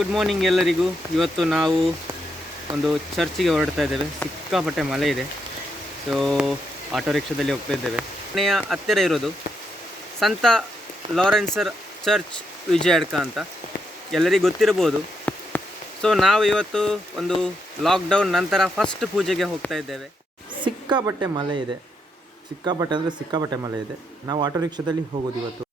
Good morning ಎಲ್ಲರಿಗೂ. ಇವತ್ತು ನಾವು ಒಂದು ಚರ್ಚಿಗೆ ಹೊರಡ್ತಾ ಇದ್ದೇವೆ. ಸಿಕ್ಕಾಪಟ್ಟೆ ಮಳೆ ಇದೆ. ಸೊ ಆಟೋ ರಿಕ್ಷಾದಲ್ಲಿ ಹೋಗ್ತಾ ಇದ್ದೇವೆ. ಮನೆಯ ಹತ್ತಿರ ಇರೋದು ಸಂತ ಲಾರೆನ್ಸರ್ ಚರ್ಚ್ ವಿಜಯಡ್ಕ ಅಂತ ಎಲ್ಲರಿಗೂ ಗೊತ್ತಿರಬಹುದು. ಸೊ ನಾವು ಇವತ್ತು ಒಂದು ಲಾಕ್ಡೌನ್ ನಂತರ ಫಸ್ಟ್ ಪೂಜೆಗೆ ಹೋಗ್ತಾ ಇದ್ದೇವೆ. ಸಿಕ್ಕಾಪಟ್ಟೆ ಮಳೆ ಇದೆ. ಸಿಕ್ಕಾಪಟ್ಟೆ ಅಂದರೆ ಸಿಕ್ಕಾಪಟ್ಟೆ ಮಳೆ ಇದೆ. ನಾವು ಆಟೋ ರಿಕ್ಷಾದಲ್ಲಿ ಹೋಗೋದು ಇವತ್ತು.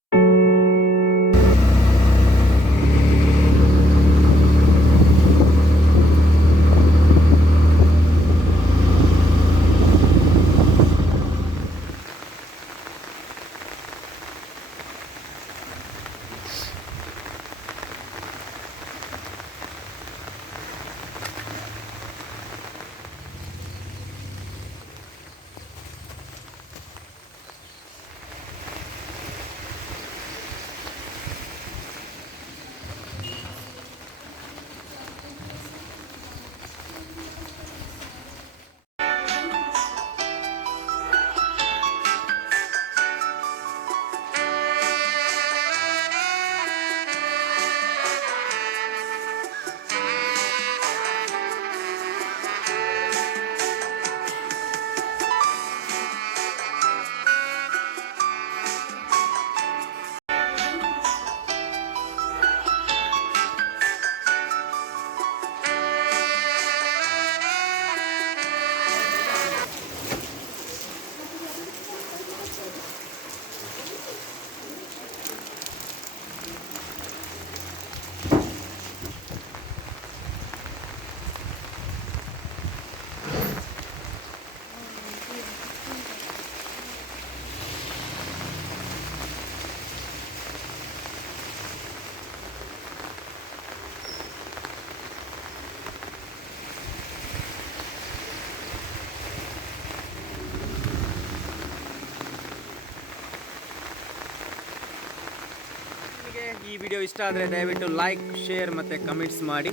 ಈ ವಿಡಿಯೋ ಇಷ್ಟ ಆದರೆ ದಯವಿಟ್ಟು ಲೈಕ್, ಶೇರ್ ಮತ್ತು ಕಮೆಂಟ್ಸ್ ಮಾಡಿ.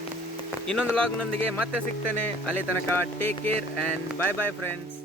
ಇನ್ನೊಂದು ವ್ಲಾಗ್ನೊಂದಿಗೆ ಮತ್ತೆ ಸಿಗ್ತೇನೆ. ಅಲ್ಲಿ ತನಕ take care and bye bye friends.